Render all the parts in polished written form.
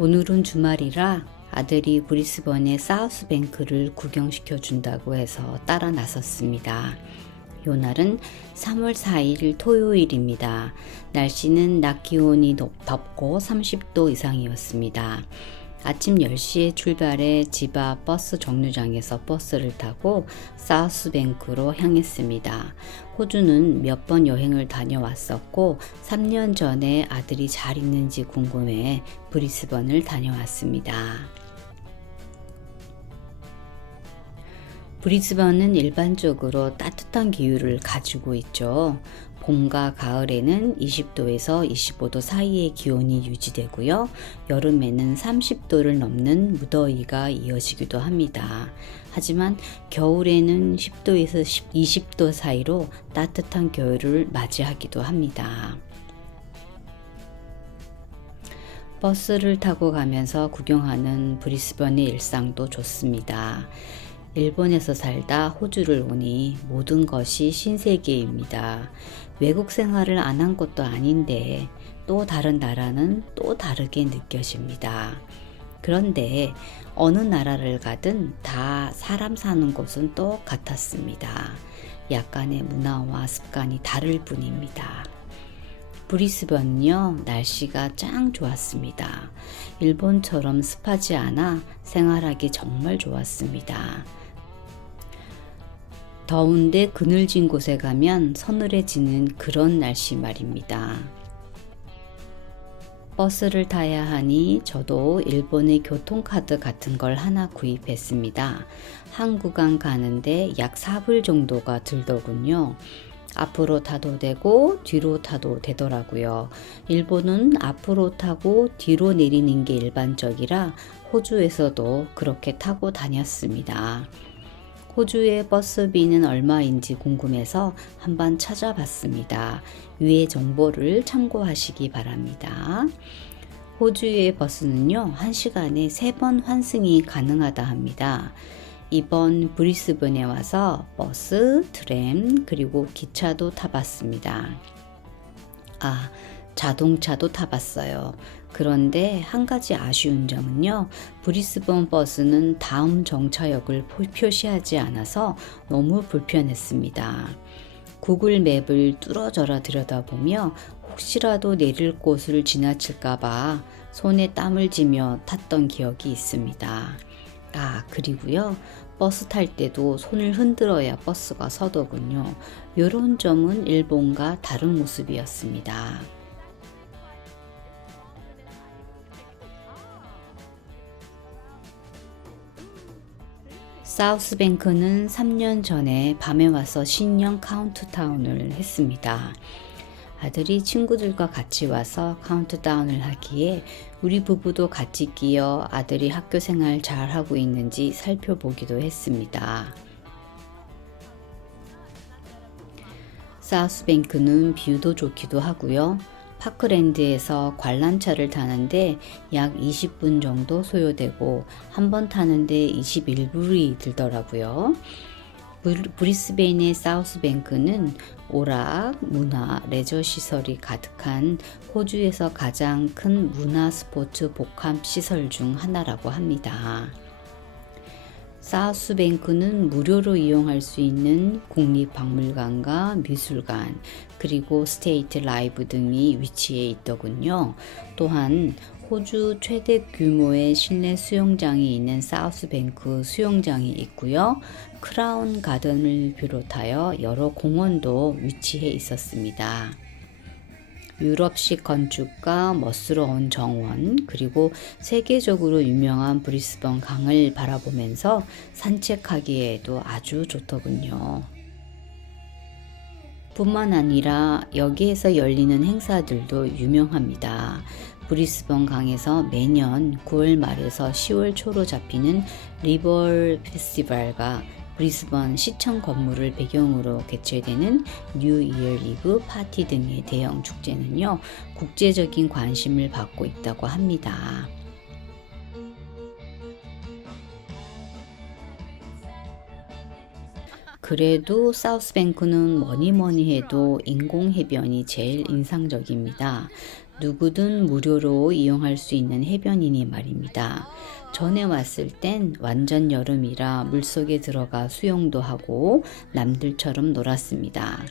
오늘은 주말이라 아들이 브리스번의 사우스뱅크를 구경시켜 준다고 해서 따라 나섰습니다. 요 날은 3월 4일 토요일입니다. 날씨는 낮 기온이 덥고 30도 이상이었습니다. 아침 10시에 출발해 집 앞 버스 정류장에서 버스를 타고 사우스뱅크로 향했습니다. 호주는 몇 번 여행을 다녀왔었고 3년 전에 아들이 잘 있는지 궁금해 브리스번을 다녀왔습니다. 브리스번은 일반적으로 따뜻한 기후를 가지고 있죠. 봄과 가을에는 20도에서 25도 사이의 기온이 유지되고요. 여름에는 30도를 넘는 무더위가 이어지기도 합니다. 하지만 겨울에는 10도에서 20도 사이로 따뜻한 겨울을 맞이하기도 합니다. 버스를 타고 가면서 구경하는 브리스번의 일상도 좋습니다. 일본에서 살다 호주를 오니 모든 것이 신세계입니다. 외국 생활을 안 한 것도 아닌데 또 다른 나라는 또 다르게 느껴집니다. 그런데 어느 나라를 가든 다 사람 사는 곳은 똑같았습니다. 약간의 문화와 습관이 다를 뿐입니다. 브리스번은요, 날씨가 짱 좋았습니다. 일본처럼 습하지 않아 생활하기 정말 좋았습니다. 더운데 그늘진 곳에 가면 서늘해지는 그런 날씨 말입니다. 버스를 타야 하니 저도 일본의 교통카드 같은 걸 하나 구입했습니다. 한 구간 가는데 약 4불 정도가 들더군요. 앞으로 타도 되고 뒤로 타도 되더라고요. 일본은 앞으로 타고 뒤로 내리는 게 일반적이라 호주에서도 그렇게 타고 다녔습니다. 호주의 버스비는 얼마인지 궁금해서 한번 찾아봤습니다. 위의 정보를 참고하시기 바랍니다. 호주의 버스는요, 1시간에 3번 환승이 가능하다 합니다. 이번 브리스번에 와서 버스, 트램, 그리고 기차도 타봤습니다. 자동차도 타봤어요. 그런데 한 가지 아쉬운 점은요, 브리스번 버스는 다음 정차역을 표시하지 않아서 너무 불편했습니다. 구글 맵을 뚫어져라 들여다보며 혹시라도 내릴 곳을 지나칠까봐 손에 땀을 쥐며 탔던 기억이 있습니다. 그리고요, 버스 탈 때도 손을 흔들어야 버스가 서더군요. 이런 점은 일본과 다른 모습이었습니다. 사우스뱅크는 3년 전에 밤에 와서 신년 카운트다운을 했습니다. 아들이 친구들과 같이 와서 카운트다운을 하기에 우리 부부도 같이 끼어 아들이 학교 생활 잘 하고 있는지 살펴보기도 했습니다. 사우스뱅크는 뷰도 좋기도 하고요. 파크랜드에서 관람차를 타는데 약 20분 정도 소요되고 한 번 타는데 21불이 들더라고요. 브리스베인의 사우스뱅크는 오락, 문화, 레저 시설이 가득한 호주에서 가장 큰 문화 스포츠 복합 시설 중 하나라고 합니다. 사우스뱅크는 무료로 이용할 수 있는 국립박물관과 미술관, 그리고 스테이트 라이브 등이 위치해 있더군요. 또한 호주 최대 규모의 실내 수영장이 있는 사우스뱅크 수영장이 있고요. 크라운 가든을 비롯하여 여러 공원도 위치해 있었습니다. 유럽식 건축과 멋스러운 정원, 그리고 세계적으로 유명한 브리스번 강을 바라보면서 산책하기에도 아주 좋더군요. 뿐만 아니라 여기에서 열리는 행사들도 유명합니다. 브리스번 강에서 매년 9월 말에서 10월 초로 잡히는 리버 페스티벌과 브리스번 시청 건물을 배경으로 개최되는 뉴 이어 리브 파티 등의 대형 축제는요, 국제적인 관심을 받고 있다고 합니다. 그래도 사우스뱅크는 뭐니 해도 인공해변이 제일 인상적입니다. 누구든 무료로 이용할 수 있는 해변이니 말입니다. 전에 왔을 땐 완전 여름이라 물속에 들어가 수영도 하고 남들처럼 놀았습니다.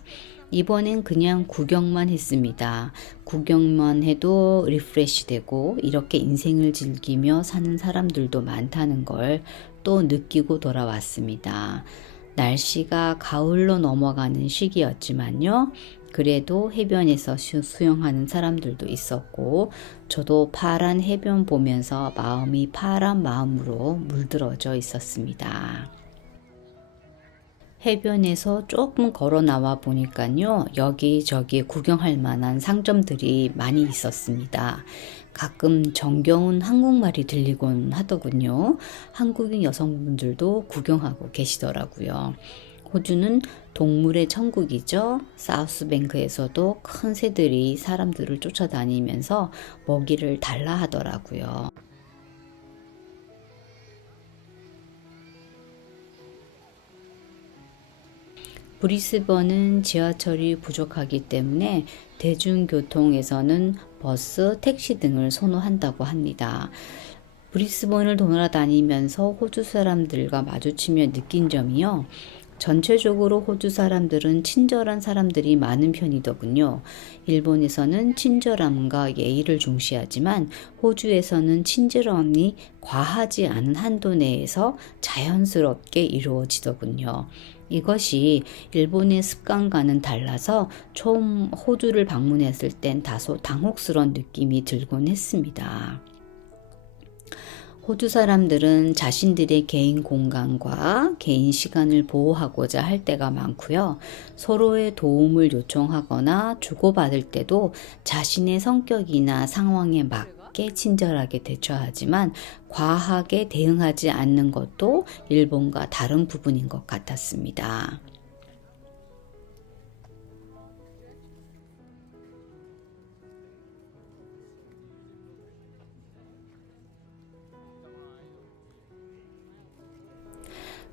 이번엔 그냥 구경만 했습니다. 구경만 해도 리프레시 되고 이렇게 인생을 즐기며 사는 사람들도 많다는 걸 또 느끼고 돌아왔습니다. 날씨가 가을로 넘어가는 시기였지만요. 그래도 해변에서 수영하는 사람들도 있었고 저도 파란 해변 보면서 마음이 파란 마음으로 물들어져 있었습니다. 해변에서 조금 걸어 나와 보니까요. 여기저기 구경할 만한 상점들이 많이 있었습니다. 가끔 정겨운 한국말이 들리곤 하더군요. 한국인 여성분들도 구경하고 계시더라고요. 호주는 동물의 천국이죠. 사우스뱅크에서도 큰 새들이 사람들을 쫓아다니면서 먹이를 달라 하더라고요. 브리스번은 지하철이 부족하기 때문에 대중교통에서는 버스, 택시 등을 선호한다고 합니다. 브리스번을 돌아다니면서 호주 사람들과 마주치며 느낀 점이요. 전체적으로 호주 사람들은 친절한 사람들이 많은 편이더군요. 일본에서는 친절함과 예의를 중시하지만 호주에서는 친절함이 과하지 않은 한도 내에서 자연스럽게 이루어지더군요. 이것이 일본의 습관과는 달라서 처음 호주를 방문했을 땐 다소 당혹스러운 느낌이 들곤 했습니다. 호주 사람들은 자신들의 개인 공간과 개인 시간을 보호하고자 할 때가 많고요. 서로의 도움을 요청하거나 주고받을 때도 자신의 성격이나 상황에 맞게 친절하게 대처하지만 과하게 대응하지 않는 것도 일본과 다른 부분인 것 같았습니다.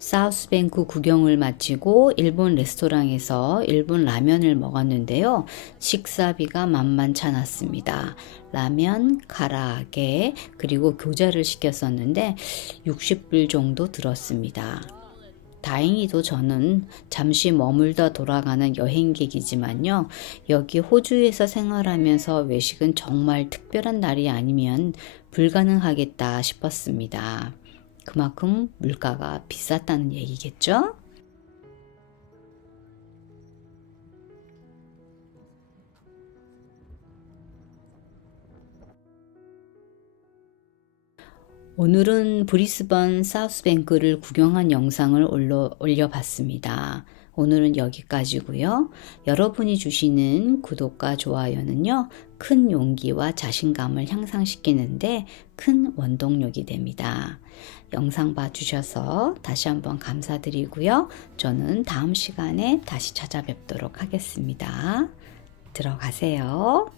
사우스뱅크 구경을 마치고 일본 레스토랑에서 일본 라면을 먹었는데요. 식사비가 만만찮았습니다. 라면, 가라아게, 그리고 교자를 시켰었는데 60불 정도 들었습니다. 다행히도 저는 잠시 머물다 돌아가는 여행객이지만요. 여기 호주에서 생활하면서 외식은 정말 특별한 날이 아니면 불가능하겠다 싶었습니다. 그만큼 물가가 비쌌다는 얘기겠죠? 오늘은 브리스번 사우스뱅크를 구경한 영상을 올려봤습니다. 오늘은 여기까지고요. 여러분이 주시는 구독과 좋아요는요. 큰 용기와 자신감을 향상시키는데 큰 원동력이 됩니다. 영상 봐주셔서 다시 한번 감사드리고요. 저는 다음 시간에 다시 찾아뵙도록 하겠습니다. 들어가세요.